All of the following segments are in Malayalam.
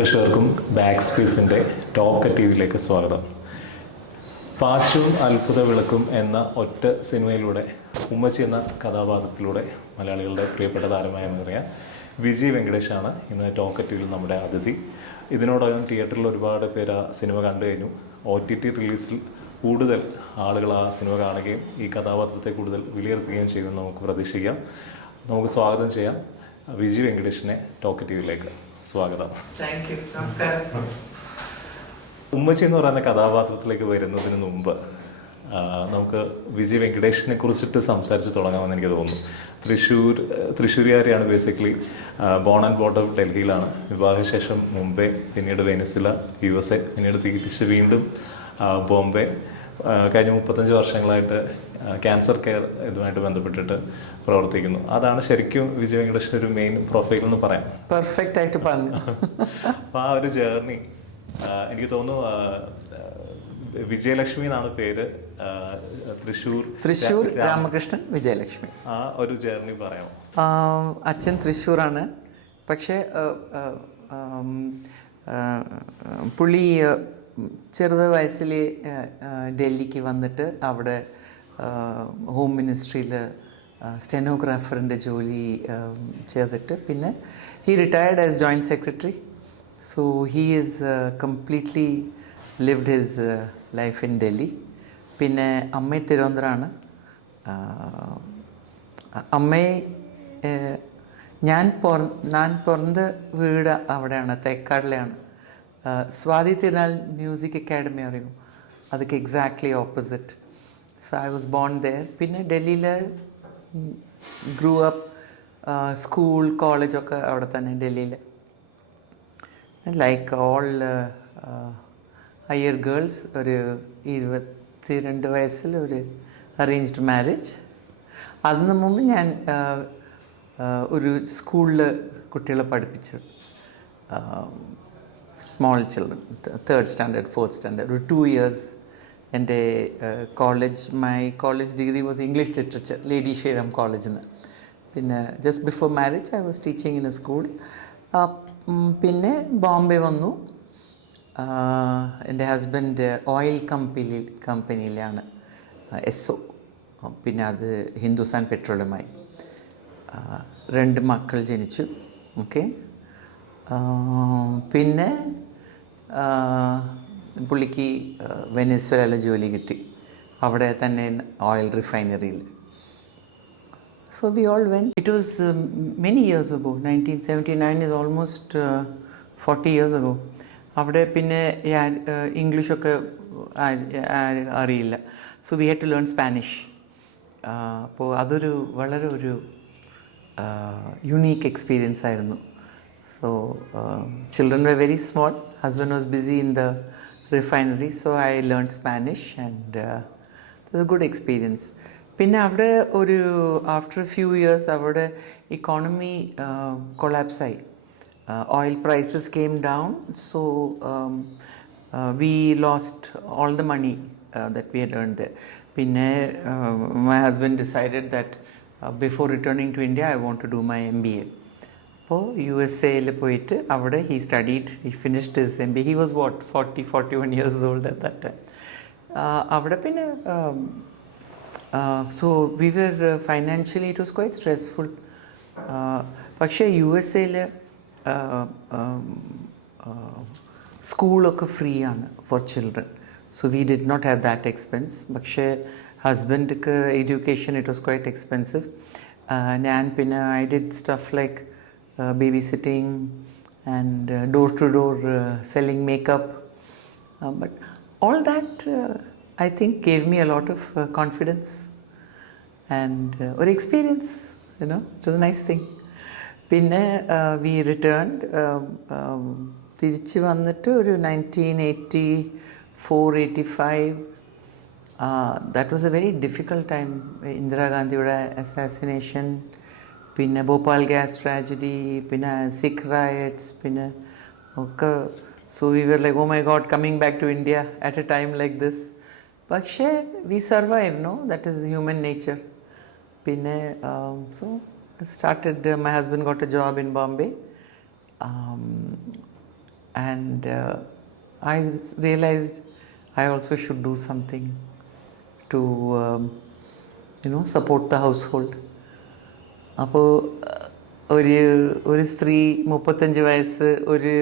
പ്രേക്ഷകർക്കും ബാക്ക്സ്പേസിൻ്റെ ടോക്ക് ടിവിയിലേക്ക് സ്വാഗതം. പാച്ചും അത്ഭുത വിളക്കും എന്ന ഒറ്റ സിനിമയിലൂടെ ഉമ്മച്ചി എന്ന കഥാപാത്രത്തിലൂടെ മലയാളികളുടെ പ്രിയപ്പെട്ട താരമായി മാറിയ വിജി വെങ്കടേഷാണ് ഇന്ന് ടോക്ക് ടിവിയിൽ നമ്മുടെ അതിഥി. ഇതിനോടകം തിയേറ്ററിൽ ഒരുപാട് പേര് ആ സിനിമ കണ്ടു കഴിഞ്ഞു. OTT റിലീസിൽ കൂടുതൽ ആളുകൾ ആ സിനിമ കാണുകയും ഈ കഥാപാത്രത്തെ കൂടുതൽ വിലയിരുത്തുകയും ചെയ്യുമെന്ന് നമുക്ക് പ്രതീക്ഷിക്കാം. നമുക്ക് സ്വാഗതം ചെയ്യാം വിജി വെങ്കടേഷിനെ ടോക്ക് ടിവിയിലേക്ക്. സ്വാഗതം. നമസ്കാരം. ഉമ്മച്ചി എന്ന് പറയുന്ന കഥാപാത്രത്തിലേക്ക് വരുന്നതിന് മുമ്പ് നമുക്ക് വിജി വെങ്കടേഷിനെ കുറിച്ചിട്ട് സംസാരിച്ച് തുടങ്ങാമെന്ന് എനിക്ക് തോന്നുന്നു. തൃശ്ശൂരുകാരിയാണ്. Basically born and brought up ഡൽഹിയിലാണ്. വിവാഹശേഷം മുംബൈ, പിന്നീട് വെനിസില, USA, പിന്നീട് തിരിച്ച് വീണ്ടും ബോംബെ. കഴിഞ്ഞ 35 വർഷങ്ങളായിട്ട് ക്യാൻസർ കെയർ ഇതുമായിട്ട് ബന്ധപ്പെട്ടിട്ട് പ്രവർത്തിക്കുന്നു. അതാണ് ശരിക്കും വിജയ് വെങ്കടേഷിൻ്റെ ഒരു മെയിൻ പ്രൊഫൈൽ എന്ന് പറയാം. പെർഫെക്റ്റ് ആയിട്ട് പറഞ്ഞു. അപ്പോൾ ആ ഒരു ജേർണി എനിക്ക് തോന്നുന്നു വിജയലക്ഷ്മി എന്നാണ് പേര്. തൃശ്ശൂർ രാമകൃഷ്ണൻ വിജയലക്ഷ്മി. ആ ഒരു ജേർണി പറയാമോ? അച്ഛൻ തൃശ്ശൂരാണ്. പക്ഷേ പുള്ളി ചെറുത വയസ്സിൽ ഡൽഹിക്ക് വന്നിട്ട് അവിടെ ഹോം മിനിസ്ട്രിയിൽ സ്റ്റെനോഗ്രാഫറിൻ്റെ ജോലി ചെയ്തിട്ട് പിന്നെ he retired as joint secretary. So he is completely lived his life in Delhi. പിന്നെ അമ്മ തിരുവനന്തപുരമാണ്. അമ്മയെ ഞാൻ പിറന്ന വീട് അവിടെയാണ്, തേക്കാടിലെയാണ്. സ്വാതി തിരുനാൾ മ്യൂസിക് അക്കാഡമി അറിയും, അതൊക്കെ exactly opposite. So I was born there. പിന്നെ ഡൽഹിയിൽ ഗ്രൂ അപ്പ്, സ്കൂൾ കോളേജൊക്കെ അവിടെ തന്നെ ഡൽഹിയിൽ. ലൈക്ക് ഓൾ ഹയർ ഗേൾസ്, ഒരു 22 വയസ്സിൽ ഒരു അറേഞ്ച്ഡ് മാരേജ്. അതിന് മുമ്പ് ഞാൻ ഒരു സ്കൂളിൽ കുട്ടികളെ പഠിപ്പിച്ചത്, small children, 3rd standard 4th standard, ഒരു 2 years. എൻ്റെ my college degree was English literature, lady Shriram കോളേജിൽ നിന്ന്. പിന്നെ just before marriage I was teaching in a school. പിന്നെ ബോംബെ വന്നു. എൻ്റെ ഹസ്ബൻഡ് ഓയിൽ കമ്പനിയിലാണ്, SO. പിന്നെ അത് ഹിന്ദുസ്ഥാൻ പെട്രോളിയമായി. 2 മക്കൾ ജനിച്ചു. ഓക്കെ. പിന്നെ പുള്ളിക്ക് വെനിസ്വേലയിൽ ജോലി കിട്ടി, അവിടെ തന്നെ ഓയിൽ റിഫൈനറിയിൽ. So we all went. It was many years ago. 1979 is almost 40 years ago. അവിടെ പിന്നെ ഇംഗ്ലീഷൊക്കെ അറിയില്ല. So we had to learn Spanish. അപ്പോൾ അതൊരു വളരെ ഒരു യുണീക്ക് എക്സ്പീരിയൻസ് ആയിരുന്നു. So children were very small. Husband was busy in the refinery, so I learned Spanish and it was a good experience. പിന്നെ അവിടെ ഒരു ആഫ്റ്റർ എ ഫ്യൂ ഇയേഴ്സ് അവിടെ ഇക്കോണമി കൊളാപ്സ് ആയി. Oil prices came down. So we lost all the money that we had earned there. പിന്നെ my husband decided that before returning to India I want to do my MBA. അപ്പോൾ USA പോയിട്ട് അവിടെ he finished his MBA. He was 41 years old at that time. അവിടെ പിന്നെ so we were financially it was quite stressful. പക്ഷേ USA സ്കൂളൊക്കെ ഫ്രീ ആണ് for children. So we did not have that expense. പക്ഷേ ഹസ്ബൻഡ്ക്ക് education it was quite expensive. ഞാൻ പിന്നെ I did stuff like babysitting and door-to-door selling makeup. But all that I think gave me a lot of confidence and or experience, you know. It was a nice thing. Pinne we returned തിരിച്ച് വന്നിട്ട് ഒരു 1984-85. That was a very difficult time. Indira Gandhiയുടെ assassination, പിന്നെ ഭോപ്പാൽ ഗ്യാസ് ട്രാജഡി, പിന്നെ സിഖ് റയറ്റ്സ്, പിന്നെ ഒക്കെ. So we were like, oh my God, coming back to India at a time like this. പക്ഷേ we survive, no, that is human nature. പിന്നെ so started, my husband got a job in Bombay. and I realized I also should do something to support the household. അപ്പോൾ ഒരു സ്ത്രീ 35 വയസ്സ്, ഒരു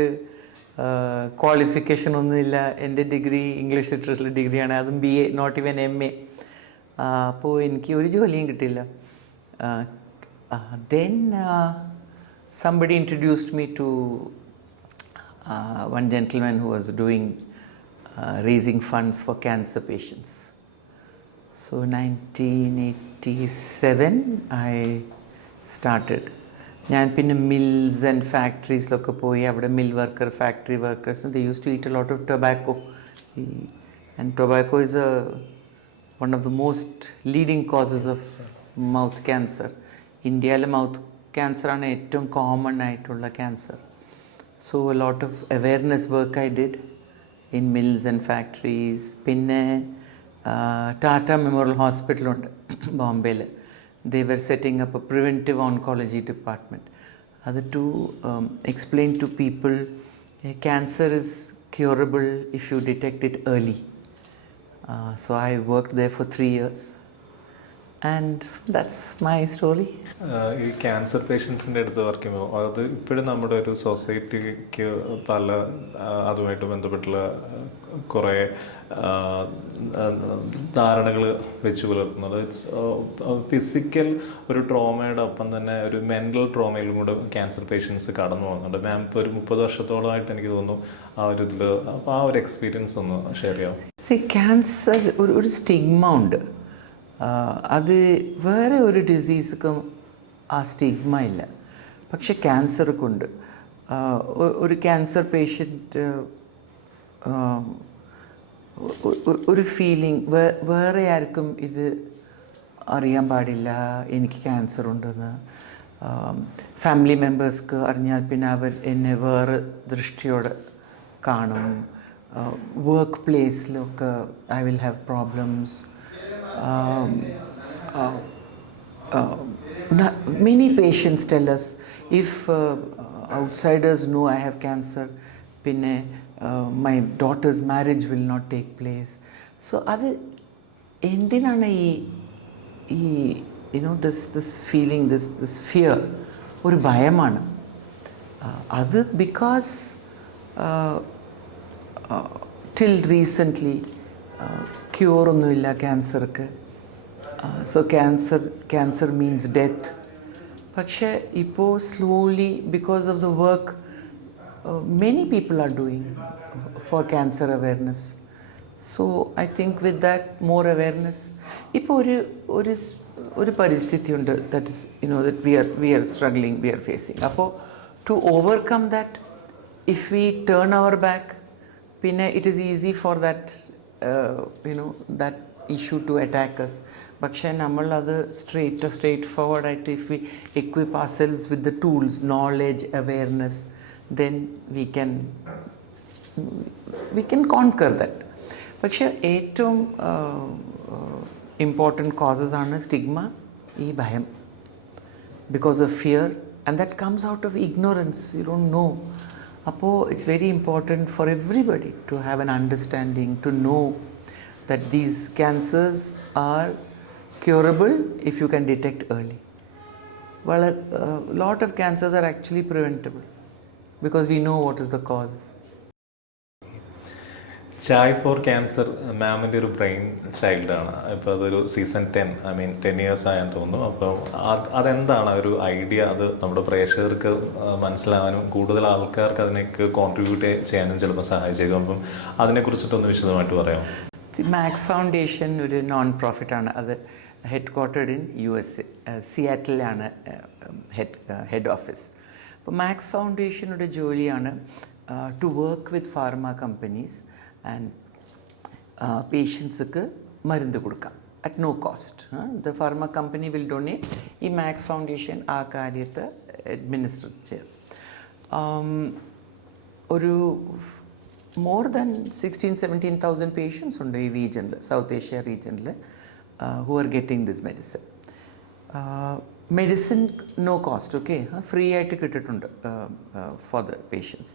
ക്വാളിഫിക്കേഷൻ ഒന്നുമില്ല. എൻ്റെ ഡിഗ്രി ഇംഗ്ലീഷ് ലിറ്ററേച്ചർ ഡിഗ്രിയാണ്, അതും BA, നോട്ട് ഈവൻ MA. അപ്പോൾ എനിക്ക് ഒരു ജോലിയും കിട്ടില്ല. Then somebody introduced me to one gentleman who was doing raising funds for cancer patients. So 1987 I started. ഞാൻ പിന്നെ മിൽസ് ആൻഡ് ഫാക്ടറീസിലൊക്കെ പോയി. അവിടെ mill worker, factory workers, they use to eat a lot of tobacco. And tobacco is one of the most leading causes of mouth cancer. ഇന്ത്യയിലെ മൗത്ത് ക്യാൻസറാണ് ഏറ്റവും കോമൺ ആയിട്ടുള്ള cancer. So a lot of awareness work I did in mills and factories. പിന്നെ ടാറ്റ മെമ്മോറിയൽ ഹോസ്പിറ്റലുണ്ട് ബോംബെയിൽ. They were setting up a preventive oncology department. Other to explain to people cancer is curable if you detect it early. So I worked there for 3 years. And so that's my story. ഈ ക്യാൻസർ പേഷ്യൻസിൻ്റെ അടുത്ത് വർക്ക് ചെയ്യുമ്പോൾ അത് ഇപ്പോഴും നമ്മുടെ ഒരു സൊസൈറ്റിക്ക് പല അതുമായിട്ട് ബന്ധപ്പെട്ടുള്ള കുറേ ധാരണകൾ വെച്ച് പുലർത്തുന്നത്. ഇറ്റ്സ് ഫിസിക്കൽ ഒരു ട്രോമയുടെ ഒപ്പം തന്നെ ഒരു മെൻ്റൽ ട്രോമയിലും കൂടെ ക്യാൻസർ പേഷ്യൻസ് കടന്നു പോകുന്നുണ്ട്. മാം ഇപ്പോൾ ഒരു 30 വർഷത്തോളമായിട്ട് എനിക്ക് തോന്നുന്നു ആ ഒരു ഇതിൽ. അപ്പോൾ ആ ഒരു എക്സ്പീരിയൻസ് ഒന്ന് ഷെയർ ചെയ്യാം. ക്യാൻസർ ഒരു സ്റ്റിഗ്മ ഉണ്ട്. അത് വേറെ ഒരു ഡിസീസുക്കും ആ സ്റ്റിഗ്മ ഇല്ല, പക്ഷെ ക്യാൻസർക്കുണ്ട്. ഒരു ക്യാൻസർ പേഷ്യൻ്റ് ഒരു ഫീലിംഗ് വേറെ ആർക്കും ഇത് അറിയാൻ പാടില്ല എനിക്ക് ക്യാൻസർ ഉണ്ടെന്ന്. ഫാമിലി മെമ്പേഴ്സ്ക്ക് അറിഞ്ഞാൽ പിന്നെ അവർ എന്നെ വേറെ ദൃഷ്ടിയോടെ കാണും. വർക്ക് പ്ലേസിലൊക്കെ I will have problems. Many patients tell us if outsiders know I have cancer, pinne my daughter's marriage will not take place. So adu endinana this feeling, this fear oru bayamana. Adu because till recently cure ഒന്നുമില്ല ക്യാൻസർക്ക്. So cancer means death. പക്ഷേ ഇപ്പോൾ slowly because of the work many people are doing for cancer awareness. So I think with that more awareness ഇപ്പോൾ ഒരു പരിസ്ഥിതിയുണ്ട് that is that we are struggling, we are facing. അപ്പോൾ to overcome that if we turn our back, പിന്നെ it is easy for that that issue to attack us. പക്ഷേ നമ്മളത് straight forward ആയിട്ട് if we equip ourselves with the tools, knowledge, awareness, then we can conquer that. പക്ഷേ ഏറ്റവും important causes ആണ് stigma, ഈ ഭയം, because of fear, and that comes out of ignorance. You don't know. അപ്പോൾ it's very important for everybody to have an understanding, to know that these cancers are curable if you can detect early. Well, a lot of cancers are actually preventable because we know what is the cause. Chai for cancer മാമിൻ്റെ ഒരു ബ്രെയിൻ ചൈൽഡാണ്. ഇപ്പോൾ അതൊരു സീസൺ 10, ഐ മീൻ 10 years ആയെന്ന് തോന്നുന്നു. അപ്പോൾ അതെന്താണ് ഒരു ഐഡിയ? അത് നമ്മുടെ പ്രേക്ഷകർക്ക് മനസ്സിലാവാനും കൂടുതൽ ആൾക്കാർക്ക് അതിനേക്ക് കോൺട്രിബ്യൂട്ട് ചെയ്യാനും ചിലപ്പോൾ സഹായിച്ചേക്കും. അപ്പം അതിനെക്കുറിച്ചിട്ടൊന്ന് വിശദമായിട്ട് പറയാം. മാക്സ് ഫൗണ്ടേഷൻ ഒരു നോൺ പ്രോഫിറ്റാണ്. അത് ഹെഡ് ക്വാർട്ടേഡ് ഇൻ USA, സിയാറ്റിലാണ് ഹെഡ് ഓഫീസ്. അപ്പോൾ മാക്സ് ഫൗണ്ടേഷനുടെ ജോലിയാണ് to work with pharma companies and പേഷ്യൻസുക്ക് മരുന്ന് കൊടുക്കാം at no cost. The pharma company will donate, ഈ മാക്സ് ഫൗണ്ടേഷൻ ആ കാര്യത്തെ അഡ്മിനിസ്റ്റർ ചെയ്യും. ഒരു more than 16,000-17,000 patients ഉണ്ട് ഈ റീജിയനിൽ, സൗത്ത് ഏഷ്യ റീജിയനിൽ, who are getting this medicine. Medicine no cost, okay, free ആയിട്ട് കിട്ടിയിട്ടുണ്ട് ഫോർ ദ പേഷ്യൻസ്.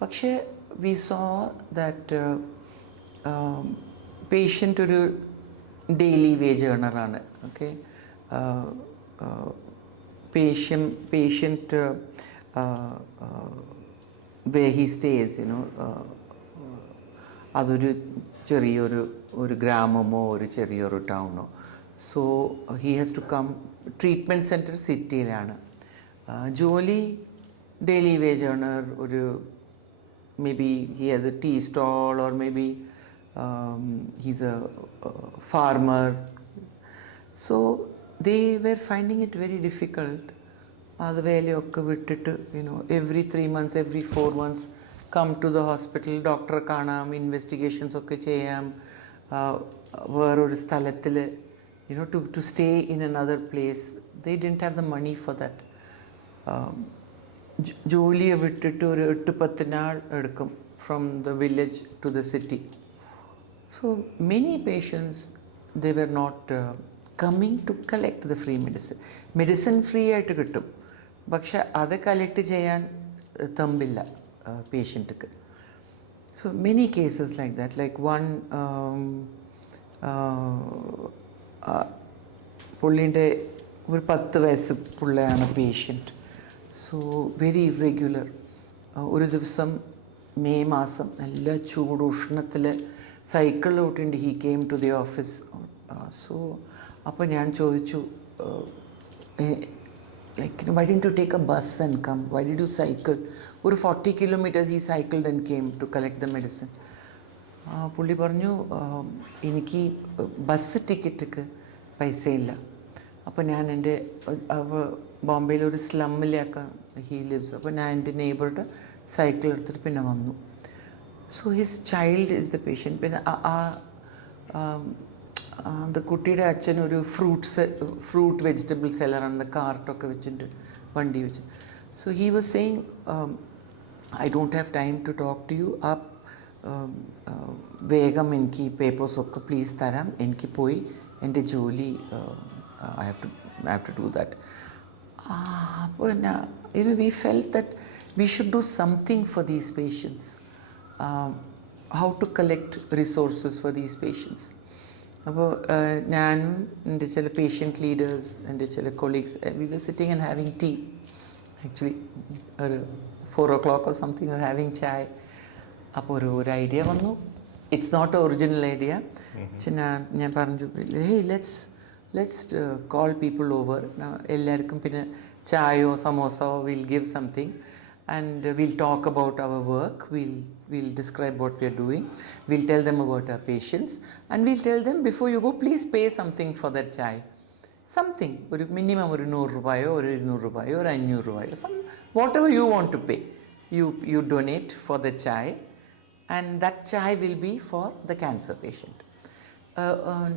പക്ഷേ വി സോ ദാറ്റ് പേഷ്യൻ്റ് ഒരു ഡെയിലി വേജ് ഏണറാണ്. Okay, patient where he stays അതൊരു ചെറിയൊരു ഗ്രാമമോ ഒരു ചെറിയൊരു ടൗണോ. So he has to come. Treatment centre സിറ്റിയിലാണ്. ജോലി ഡെയിലി വേജ് ഏണർ, ഒരു maybe he has a tea stall or maybe he's a farmer. So they were finding it very difficult. അത് വേലയൊക്കെ വിട്ടിട്ട് every 3 months, every 4 months come to the hospital, ഡോക്ടറെ കാണാം, ഇൻവെസ്റ്റിഗേഷൻസ് ഒക്കെ ചെയ്യാം. വേറൊരു സ്ഥലത്തിൽ to stay in another place. They didn't have the money for that. ജോലിയെ വിട്ടിട്ട് ഒരു 8-10 നാൾ എടുക്കും from the village to the city. So many patients, they were not coming to collect the free medicine. Medicine free ആയിട്ട് കിട്ടും, പക്ഷെ അത് കളക്ട് ചെയ്യാൻ തമ്പില്ല പേഷ്യൻറ്റിക്ക്. So many cases like that. Like one പുള്ളിൻ്റെ ഒരു 10 വയസ്സ് പുള്ളിയാണ് പേഷ്യൻറ്റ്. So very irregular. ഒരു ദിവസം മെയ് മാസം നല്ല ചൂട് ഉഷ്ണത്തിൽ സൈക്കിളിൽ ഓട്ടിണ്ട് he came to the office. So അപ്പോൾ ഞാൻ ചോദിച്ചു, like why didn't you take a bus and come, why did you cycle? ഒരു 40 kilometers he cycled and came to collect the medicine. പുള്ളി പറഞ്ഞു, എനിക്ക് ബസ് ടിക്കറ്റ് പൈസയില്ല. അപ്പോൾ ഞാൻ എൻ്റെ ബോംബെയിലൊരു സ്ലമ്മിലൊക്കെ ഹീ ലിവ്സ്. അപ്പോൾ ഞാൻ എൻ്റെ നെയ്ബറുടെ സൈക്കിൾ എടുത്തിട്ട് പിന്നെ വന്നു. So his child is the patient. പിന്നെ അത് കുട്ടിയുടെ അച്ഛൻ ഒരു ഫ്രൂട്ട് വെജിറ്റബിൾ സെല്ലറാണ്, കാർട്ടൊക്കെ വെച്ചിട്ട് വണ്ടി വെച്ച്. So he was saying, I don't have time to talk to you. വേഗം എനിക്ക് പേപ്പേഴ്സൊക്കെ പ്ലീസ് തരാം, എനിക്ക് പോയി എൻ്റെ ജോലി I have to do that. അപ്പോൾ we felt that we should do something for these patients. How to collect resources for these patients. അപ്പോൾ ഞാനും എൻ്റെ ചില പേഷ്യൻറ്റ് ലീഡേഴ്സ്, എൻ്റെ ചില colleagues, we were sitting and having tea. Actually ഒരു 4 o'clock or something, or having chai. അപ്പോൾ ഒരു ഐഡിയ വന്നു. It's not original idea. ഞാൻ പറഞ്ഞു, hey let's call people over. എല്ലാവർക്കും പിന്നെ ചായയോ സമോസോ will give something and we'll talk about our work, we'll describe what we are doing, we'll tell them about our patients, and we'll tell them, before you go, please pay something for that chai. Something, ഒരു minimum ഒരു 100 രൂപയോ ഒരു 200 രൂപയോ ഒരു 500 രൂപയോ, some whatever you want to pay, you donate for the chai, and that chai will be for the cancer patient.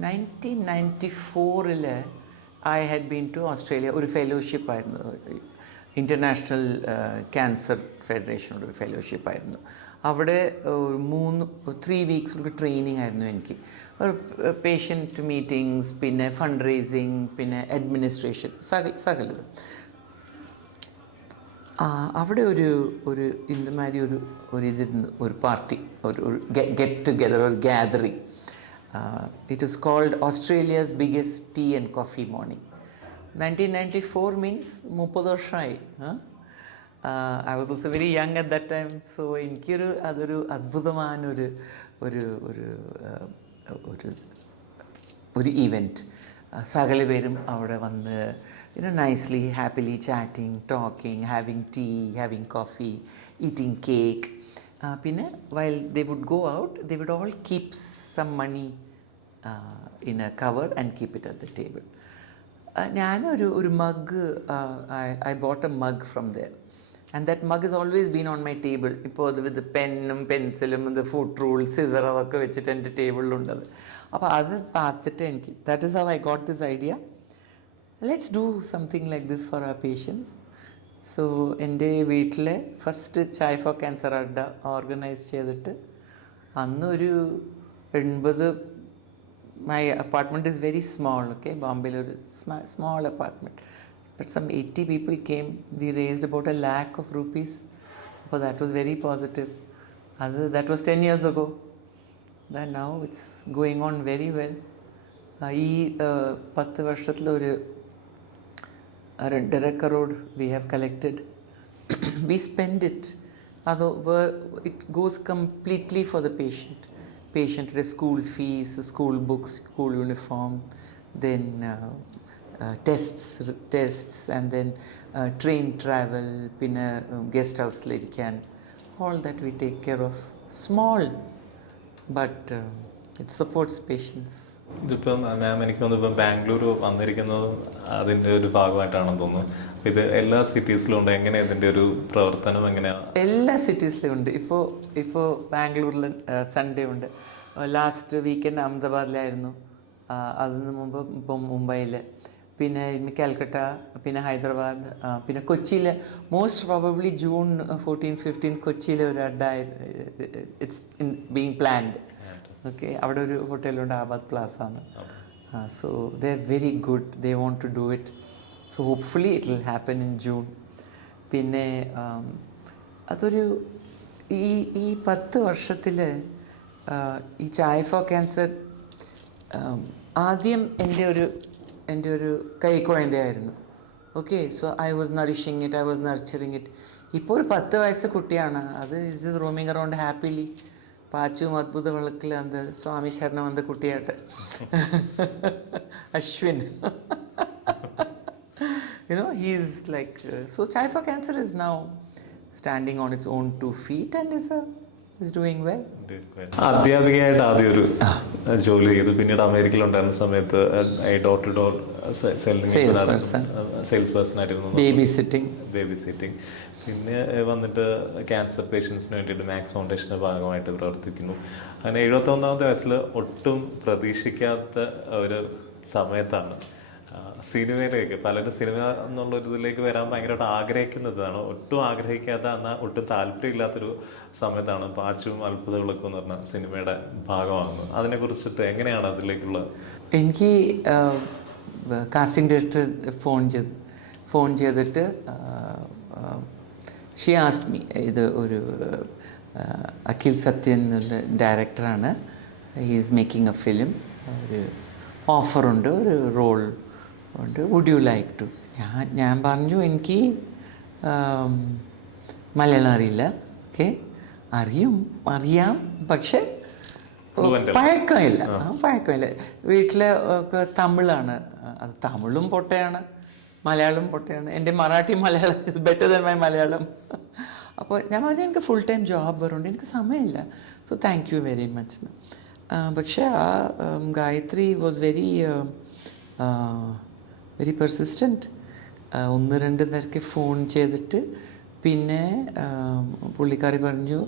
1994 I had been to Australia. ഒരു ഫെലോഷിപ്പ് ആയിരുന്നു, ഇൻ്റർനാഷണൽ ക്യാൻസർ ഫെഡറേഷനോട് ഒരു ഫെലോഷിപ്പ് ആയിരുന്നു. അവിടെ 3 weeks ഒരു ട്രെയിനിങ് ആയിരുന്നു എനിക്ക്. ഒരു പേഷ്യൻറ്റ് മീറ്റിങ്സ്, പിന്നെ ഫണ്ട് റേസിങ്, പിന്നെ അഡ്മിനിസ്ട്രേഷൻ, സകലത്. അവിടെ ഒരു ഇതുമാതിരി ഇതിരുന്നു, ഒരു പാർട്ടി, ഒരു ഗെറ്റ് ടുഗെദർ, ഒരു gathering. It is called Australia's biggest tea and coffee morning. 1994 means 30 വർഷമായി. I was also very young at that time. So അതൊരു അദ്ഭുതമായ ഒരു ഈവൻറ്റ്. സകല പേരും അവിടെ വന്ന് nicely, happily chatting, talking, having tea, having coffee, eating cake. പിന്നെ while they would go out, they would all keep some money in a cover and keep it at the table. ഞാനൊരു mug, I bought a mug from there, and that mug has always been on my table. ഇപ്പോൾ അത് വിത്ത് പെന്നും പെൻസിലും ഇത് ഫുഡ് റൂൾ, സിസർ, അതൊക്കെ വെച്ചിട്ട് എൻ്റെ ടേബിളിലുണ്ടത്. അപ്പോൾ അത് പാത്തിട്ട് എനിക്ക്, that is how I got this idea. Let's do something like this for our patients. So എൻ്റെ വീട്ടിലെ first chai for cancer adda organise ചെയ്തിട്ട് അന്നൊരു 80, my apartment is very small, okay, Bombay ഒരു small apartment, but some 80 people came. We raised about 1 lakh of rupees. അപ്പോൾ that was very positive. That was 10 years ago. That now it's going on very well. ഈ 10 വർഷത്തിൽ ഒരു 2.5 crore we have collected. We spend it. It goes completely for the patient. Patient's school fees, school books, school uniform, then tests, and then train travel, പിന്നെ guest ഹൗസിലിരിക്കാൻ, all that we take care of. Small, but it supports patients. ഇതിപ്പം മാം എനിക്ക് തോന്നുന്നു ഇപ്പം ബാംഗ്ലൂർ വന്നിരിക്കുന്നതും അതിൻ്റെ ഒരു ഭാഗമായിട്ടാണെന്ന് തോന്നുന്നു. ഇത് എല്ലാ സിറ്റീസിലും ഉണ്ട്. എങ്ങനെ ഇതിൻ്റെ ഒരു പ്രവർത്തനം എങ്ങനെയാണ്? എല്ലാ സിറ്റീസിലും ഉണ്ട്. ഇപ്പോൾ ബാംഗ്ലൂരിൽ സൺഡേ ഉണ്ട്. ലാസ്റ്റ് വീക്കെൻഡ് അഹമ്മദാബാദിലായിരുന്നു. അതിന് മുമ്പ് ഇപ്പം മുംബൈയിൽ, പിന്നെ കാൽക്കട്ട, പിന്നെ ഹൈദരാബാദ്, പിന്നെ കൊച്ചിയിൽ. മോസ്റ്റ് പ്രോബബ്ലി ജൂൺ 14, 15 കൊച്ചിയിൽ ഒരു ഇറ്റ്സ് ബീങ് പ്ലാൻഡ്. ഓക്കെ, അവിടെ ഒരു ഹോട്ടലുണ്ട്, ആബാദ് പ്ലാസ എന്ന്. So they are very good, they want to do it. So hopefully it will happen in June. പിന്നെ അതൊരു ഈ 10 വർഷത്തിൽ ഈ ചായ ഫോർ ക്യാൻസർ ആദ്യം എൻ്റെ ഒരു കൈക്കുഴന്തയായിരുന്നു. Okay, so I was nourishing it, I was nurturing it. ഇപ്പോൾ ഒരു 10 വയസ്സ് കുട്ടിയാണ്. അത് is just roaming around happily. പാച്ചും അത്ഭുത വിളക്കിൽ അന്ത സ്വാമി ശരണം വന്ന കുട്ടിയായിട്ട് Ashwin. He is like, so Chai for Cancer is now standing on its own 2 feet and is doing well. അധ്യാപികയായിട്ട് ആദ്യം ഒരു ജോലി ചെയ്തു. പിന്നീട് അമേരിക്കയിലുണ്ടായിരുന്ന സമയത്ത് door to door sales person ആയിരുന്നു, ബേബി സിറ്റിംഗ്. പിന്നെ വന്നിട്ട് ക്യാൻസർ പേഷ്യൻസിന് വേണ്ടിയിട്ട് മാക്സ് ഫൗണ്ടേഷൻ്റെ ഭാഗമായിട്ട് പ്രവർത്തിക്കുന്നു. അങ്ങനെ 71-ാമത്തെ വയസ്സിൽ ഒട്ടും പ്രതീക്ഷിക്കാത്ത ഒരു സമയത്താണ് സിനിമയിലേക്ക്, പലരും സിനിമ എന്നുള്ളൊരിതിലേക്ക് വരാൻ ഭയങ്കരമായിട്ട് ആഗ്രഹിക്കുന്നതാണ്. ഒട്ടും ആഗ്രഹിക്കാത്ത, എന്നാൽ ഒട്ടും താല്പര്യമില്ലാത്തൊരു സമയത്താണ് പാച്ചും അത്ഭുത വിളക്കും എന്ന് പറഞ്ഞ സിനിമയുടെ ഭാഗമാകുന്നത്. അതിനെക്കുറിച്ചിട്ട് എങ്ങനെയാണ് അതിലേക്കുള്ള? എനിക്ക് കാസ്റ്റിംഗ് ഡയറക്ടർ ഫോൺ ചെയ്തിട്ട് ഷീ ആസ്ക്ഡ് മീ, ഇത് ഒരു അഖിൽ സത്യൻ എന്നുള്ള ഡയറക്ടറാണ്, he is making A film, ഒരു ഓഫറുണ്ട്, ഒരു റോൾ ഉണ്ട്, വുഡ് യു ലൈക്ക് ടു. ഞാൻ പറഞ്ഞു എനിക്ക് മലയാളം അറിയില്ല. ഓക്കെ, അറിയാം, പക്ഷെ പഴക്കമില്ല. വീട്ടിൽ ഒക്കെ തമിഴാണ്, അത് തമിഴും പൊട്ടയാണ്, മലയാളം പൊട്ടയാണ്. എൻ്റെ Malayalam is better than my Malayalam. അപ്പോൾ ഞാൻ പറഞ്ഞു എനിക്ക് ഫുൾ ടൈം ജോബ് വരുന്നുണ്ട്, എനിക്ക് സമയമില്ല, so thank you very much. പക്ഷേ ഗായത്രി വാസ് വെരി പെർസിസ്റ്റൻറ്റ്. 1-2 നേരക്ക് ഫോൺ ചെയ്തിട്ട് പിന്നെ പുള്ളിക്കാരി പറഞ്ഞു,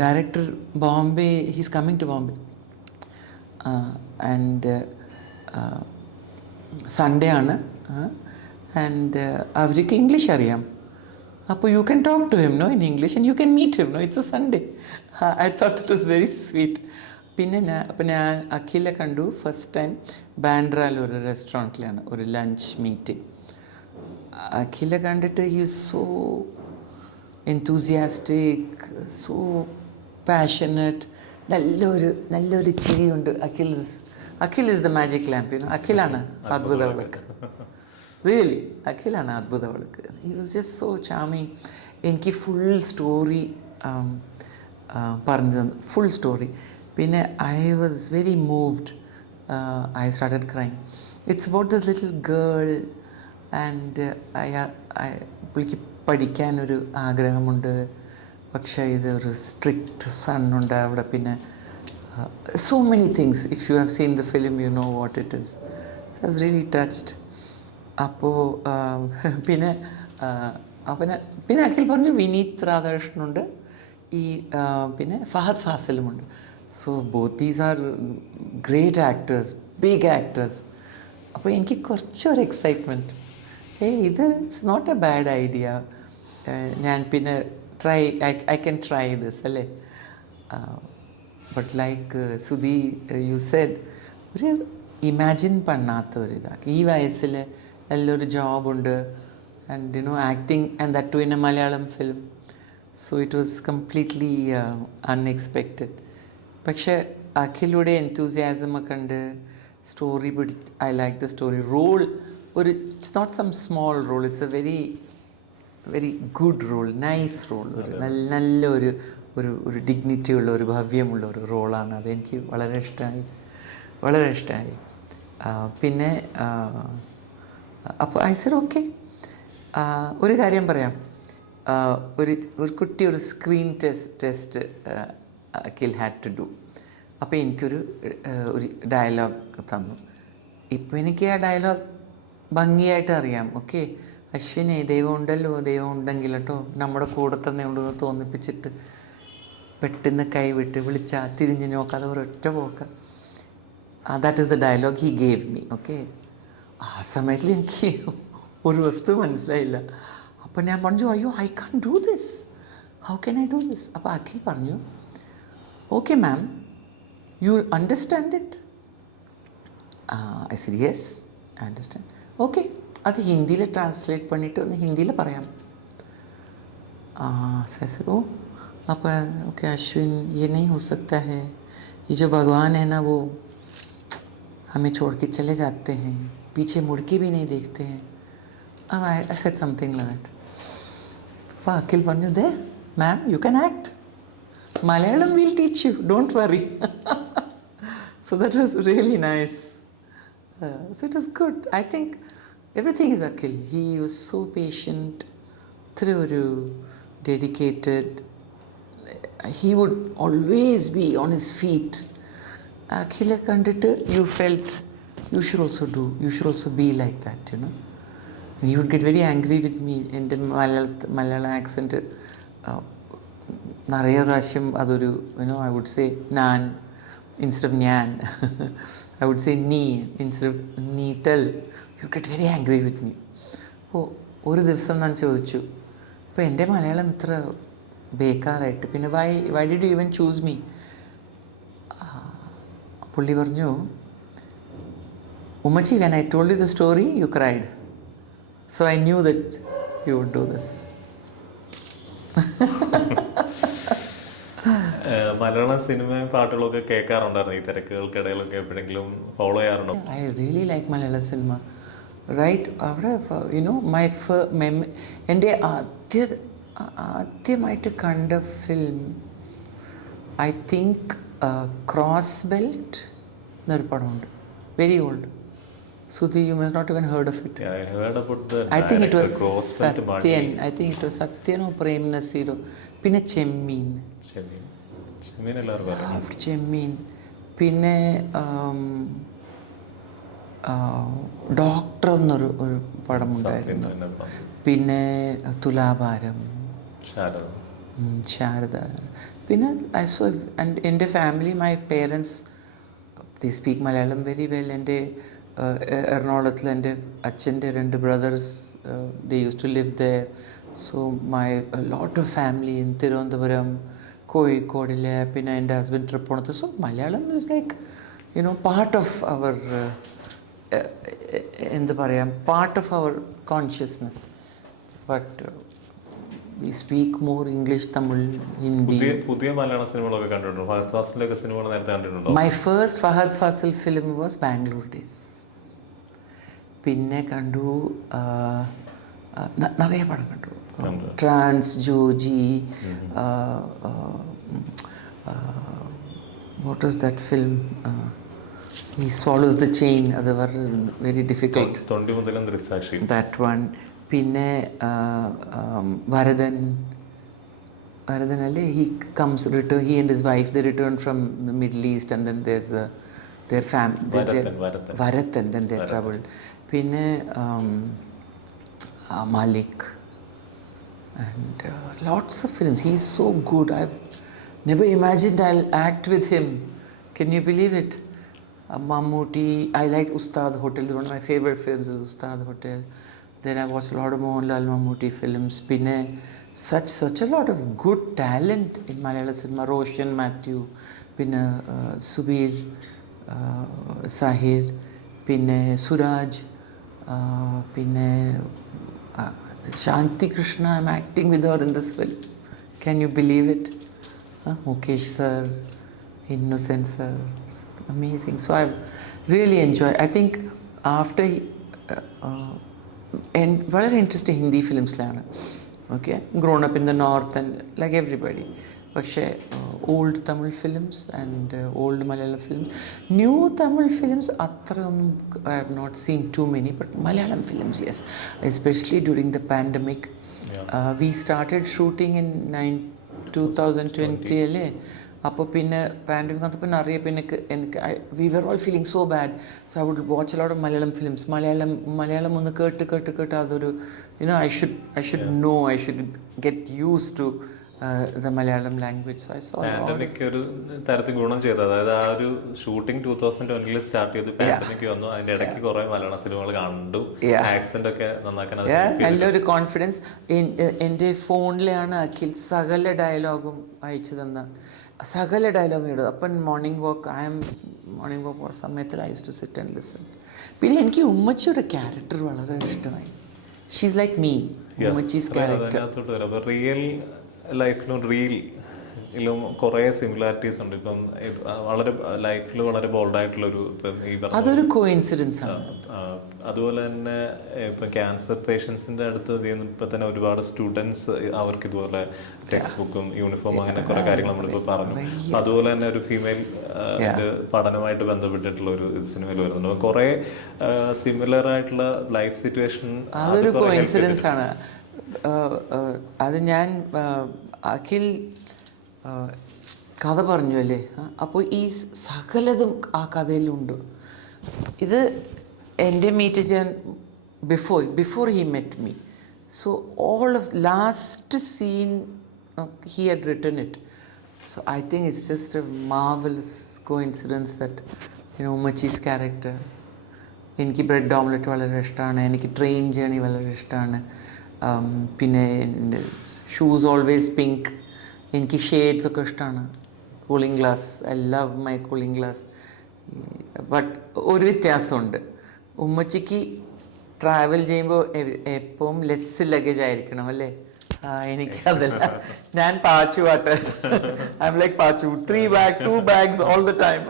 director Bombay, he's coming to Bombay and Sunday ആണ്, ആൻഡ് അവർക്ക് ഇംഗ്ലീഷ് അറിയാം, അപ്പോൾ you can talk to him in English and you can meet him it's a Sunday. I thought it was very sweet. പിന്നെ ഞാൻ അഖിലെ കണ്ടു ഫസ്റ്റ് ടൈം ബാൻഡ്രയിൽ ഒരു റെസ്റ്റോറൻറ്റിലാണ് ഒരു ലഞ്ച് മീറ്റിംഗ്. അഖിലെ കണ്ടിട്ട് he is so enthusiastic, so passionate, നല്ലൊരു ചിരിയുണ്ട്. Akhil is the magic lamp, അഖിലാണ് അത്ഭുത വിളക്ക്. റിയലി അഖിലാണ് അത്ഭുത വിളക്ക്. He was just so charming. എനിക്ക് ഫുൾ സ്റ്റോറി പറഞ്ഞു തന്നു, ഫുൾ സ്റ്റോറി. പിന്നെ I was very moved. I started crying. It's about this little girl and പുള്ളിക്ക് പഠിക്കാനൊരു ആഗ്രഹമുണ്ട്, പക്ഷേ ഇതൊരു സ്ട്രിക്റ്റ് സണ്ണുണ്ട് അവിടെ. പിന്നെ so many things. If you have seen the film you no what it is. I was really touched. അപ്പോൾ പിന്നെ അഖിൽ പറഞ്ഞു വിനീത് രാധാകൃഷ്ണനുണ്ട്, പിന്നെ ഫഹദ് ഫാസിലുമുണ്ട്. So both these are great actors, big actors. അപ്പോൾ എനിക്ക് കുറച്ചൊരു എക്സൈറ്റ്മെൻറ്റ്, ഇത് it's not a bad idea. ഞാൻ പിന്നെ ഐ ക്യാൻ ട്രൈ ദിസ് അല്ലേ. But like Sudhi you said, ഒരു ഇമാജിൻ പണ്ണാത്ത ഒരു ഇതാണ് ഈ വയസ്സിൽ. നല്ലൊരു ജോബുണ്ട് and acting and that too in a Malayalam film. So it was completely unexpected. പക്ഷേ അഖിലൂടെ എൻതൂസിയാസം ഒക്കെ ഉണ്ട്. Story I like the story. Role ഒരു it's not some small role, it's a very very good role, nice role. ഒരു നല്ല ഒരു ഒരു ഒരു ഡിഗ്നിറ്റി ഉള്ള ഒരു ഭവ്യമുള്ള ഒരു റോളാണ്. അതെനിക്ക് വളരെ ഇഷ്ടമായി, വളരെ ഇഷ്ടമായി. പിന്നെ അപ്പോൾ ഐ സെഡ് ഓക്കെ. ഒരു കാര്യം പറയാം, ഒരു കുട്ടി ഒരു screen test Akhil had to do. അപ്പോൾ എനിക്കൊരു ഒരു ഡയലോഗ് തന്നു. ഇപ്പോൾ എനിക്ക് ആ ഡയലോഗ് ഭംഗിയായിട്ട് അറിയാം. ഓക്കെ, അശ്വിനെ ദൈവം ഉണ്ടല്ലോ, ദൈവം ഉണ്ടെങ്കിൽ കേട്ടോ നമ്മുടെ കൂടെ തന്നെ ഉണ്ടെന്ന് തോന്നിപ്പിച്ചിട്ട് പെട്ടെന്ന് കൈവിട്ട് വിളിച്ചാൽ തിരിഞ്ഞ് നോക്കാതെ ഒരൊറ്റ പോക്ക. That is the dialogue he gave me. Okay, ആ സമയത്തിൽ എനിക്ക് ഒരു വസ്തു മനസ്സിലായില്ല. അപ്പോൾ ഞാൻ പറഞ്ഞു, അയ്യോ I can do this, how can I do this? അപ്പോൾ അഖിൽ പറഞ്ഞു, okay ma'am, you understand it? I said yes I understand. Okay, അത് ഹിന്ദിയിൽ ട്രാൻസ്ലേറ്റ് பண்ணிட்டு ഒന്ന് ഹിന്ദിയിൽ പറയാം. ഓ അപ്പോൾ ഓക്കെ अश्विन, ये नहीं हो सकता है, ये जो भगवान है ना वो हमें छोड़ के चले जाते हैं, पीछे मुड़ के भी नहीं देखते हैं. अब I said something like that. അപ്പോൾ അഖിൽ പറഞ്ഞു, there ma'am, you can act, Malayalam will teach you, don't worry. So that was really nice. So it was good. I think everything is Akhil. He was so patient, thorough, dedicated. He would always be on his feet. Akhila kandittu you felt you should also be like that, you know. And he would get very angry with me in the Malayalam accent. Nariya Rashim adoru, you know, I would say nan instead of nyan. I would say nee instead of neetal. He would get very angry with me. അപ്പോൾ ഒരു ദിവസം ഞാൻ ചോദിച്ചു, അപ്പോൾ എൻ്റെ മലയാളം ഇത്ര ബേക്കാറായിട്ട് പിന്നെ why did you even choose me? പുള്ളി പറഞ്ഞു, Ummachi, when I told you the story you cried, so I knew that you would do this. Malayalam സിനിമയും പാട്ടുകളൊക്കെ കേൾക്കാറുണ്ടായിരുന്നു ഈ തിരക്കുകൾക്കിടയിലൊക്കെ? എപ്പോഴെങ്കിലും ഫോളോ ചെയ്യാറുണ്ടോ? I really like Malayalam cinema. Right, അവിടെ യുനോ എൻ്റെ ആദ്യമായിട്ട് കണ്ട film I think cross belt എന്നൊരു പടമുണ്ട്, very old. Sudhi, you must not even heard of it. Yeah, I heard about the I think it was Satyan. I think it was Satyan or Prem Nasir. പിന്നെ ചെമ്മീൻ എല്ലാവർക്കും അറിയാം. ചെമ്മീൻ, പിന്നെ ഡോക്ടർ എന്നൊരു പടമുണ്ടായിരുന്നു, പിന്നെ തുലാഭാരം, ശാരദ. പിന്നെ എൻ്റെ family, my parents, they speak Malayalam very well. എൻ്റെ എറണാകുളത്തിൽ എൻ്റെ അച്ഛൻ്റെ 2 brothers, they use to live there. So my lot of family in Thiruvananthapuram, കോഴിക്കോടിലെ. പിന്നെ എൻ്റെ ഹസ്ബൻഡ് ട്രിപ്പോണത്ത്. So Malayalam is like you know part of our, എന്ത് പറയാം, part of our consciousness. But we speak more English, Tamil, Hindi. പുതിയ മലയാള സിനിമകളൊക്കെ കണ്ടിട്ടുണ്ടോ? ഫഹദ് ഫാസിലൊക്കെ സിനിമകൾ നേരത്തെ കണ്ടിട്ടുണ്ടോ? My first Fahadh Faasil film was Bangalore days. പിന്നെ കണ്ടു, നിറയെ പടം കണ്ടു. Trance, Joji, what was that film, He swallows the chain. അത് very difficult. That one. പിന്നെ വരദൻ അല്ലേ, he comes return, he and his wife, they return from the Middle East, and then there's their family, Varathan, then they're troubled. പിന്നെ Malik, and lots of films. He's so good. I've never imagined I'll act with him. Can you believe it? Mammootty. I liked Ustad Hotel. One of my favorite films is Ustad Hotel. Then I watched a lot of Mohanlal Mammootty films. Pinne such a lot of good talent in Malayalam cinema. Roshan Matthew, pinne Subir, Sahir, pinne Suraj, pinne Shanti Krishna. I'm acting with her in this film. Can you believe it? Mukesh sir, Innocent sir, amazing. So I really enjoy. I think after and വളരെ ഇൻട്രസ്റ്റ് ഹിന്ദി ഫിലിംസിലാണ്. Okay, grown up in the north and like everybody. പക്ഷേ old Tamil films and old Malayalam films, new Tamil films അത്രയൊന്നും I have not seen too many. But Malayalam films yes, especially during the pandemic. We started shooting in 2020 അല്ലേ. അപ്പോൾ പിന്നെ പാൻഡമിക് വന്നപ്പോൾ നിറയെ പിന്നെ എനിക്ക് we were all feeling so bad. So I would watch a lot of Malayalam films. Malayalam ഒന്ന് കേട്ട് അതൊരു you know I should get use to the Malayalam language. So I saw pandemic ഒരു തരത്തിൽ ഗുണം ചെയ്തത്. അതായത് ആ ഒരു ഷൂട്ടിംഗ് 2020 സ്റ്റാർട്ട് ചെയ്ത് പാൻഡമിക് വന്നു. അതിന്റെ ഇടയ്ക്ക് കുറെ മലയാള സിനിമകൾ കണ്ടു. ആക്സെന്റ് ഒക്കെ നന്നാക്കാൻ നല്ലൊരു കോൺഫിഡൻസ്. എൻ്റെ ഫോണിലാണ് അഖിൽ സകല ഡയലോഗും അയച്ചു തന്ന, സകല ഡയലോഗും ഇടും. അപ്പം മോർണിംഗ് വാക്ക് പോയ സമയത്തിൽ I used to sit and listen. പിന്നെ എനിക്ക് ഉമ്മച്ചിയുടെ ക്യാരക്ടർ വളരെ ഇഷ്ടമായി. She's like me, Ummachi's character. Real ലൈഫിലും റീലും കുറേ സിമിലാരിറ്റീസ് ഉണ്ട്. ഇപ്പം വളരെ ലൈഫിൽ വളരെ ബോൾഡായിട്ടുള്ളൊരു ഇപ്പം ഈ അതൊരു കോഇൻസിഡൻസ് ആണ്. അതുപോലെ തന്നെ ഇപ്പം ക്യാൻസർ പേഷ്യൻസിൻ്റെ അടുത്ത് ഇപ്പം തന്നെ ഒരുപാട് സ്റ്റുഡൻസ് അവർക്ക് ഇതുപോലെ ടെക്സ്റ്റ് ബുക്കും യൂണിഫോം അങ്ങനെ കുറേ കാര്യങ്ങൾ നമ്മളിപ്പോൾ പറഞ്ഞു. അതുപോലെ തന്നെ ഒരു ഫീമെയിൽ പഠനമായിട്ട് ബന്ധപ്പെട്ടിട്ടുള്ള ഒരു സിനിമയിൽ വരുന്നുണ്ട്. കുറേ സിമിലർ ആയിട്ടുള്ള ലൈഫ് സിറ്റുവേഷൻ. അതൊരു കോഇൻസിഡൻസ് ആണ്. അത് ഞാൻ അഖിൽ കഥ പറഞ്ഞു അല്ലേ, അപ്പോൾ ഈ സകലതും ആ കഥയിലുണ്ട്. ഇത് എൻ്റെ മീറ്റ് ചെയ്യാൻ before he met me. So all of last scene he had written it. So I think it's just a marvelous coincidence that you know Ummachi's character. എനിക്ക് ബ്രെഡ് ഓംലെറ്റ് വളരെ ഇഷ്ടമാണ്. എനിക്ക് ട്രെയിൻ ജേണി വളരെ ഇഷ്ടമാണ്. പിന്നെ എൻ്റെ ഷൂസ് ഓൾവേസ് പിങ്ക്. എനിക്ക് ഷെയ്ഡ്സ് ഒക്കെ ഇഷ്ടമാണ്. Cooling glass, I love my cooling glass. But ഒരു വ്യത്യാസമുണ്ട്, ഉമ്മച്ചിക്ക് ട്രാവൽ ചെയ്യുമ്പോൾ എപ്പോഴും ലെസ് ലഗേജ് ആയിരിക്കണം അല്ലേ. എനിക്ക് അതല്ല, ഞാൻ പാച്ചു പാട്ട്. I M like Pachu, 2 bags all the time.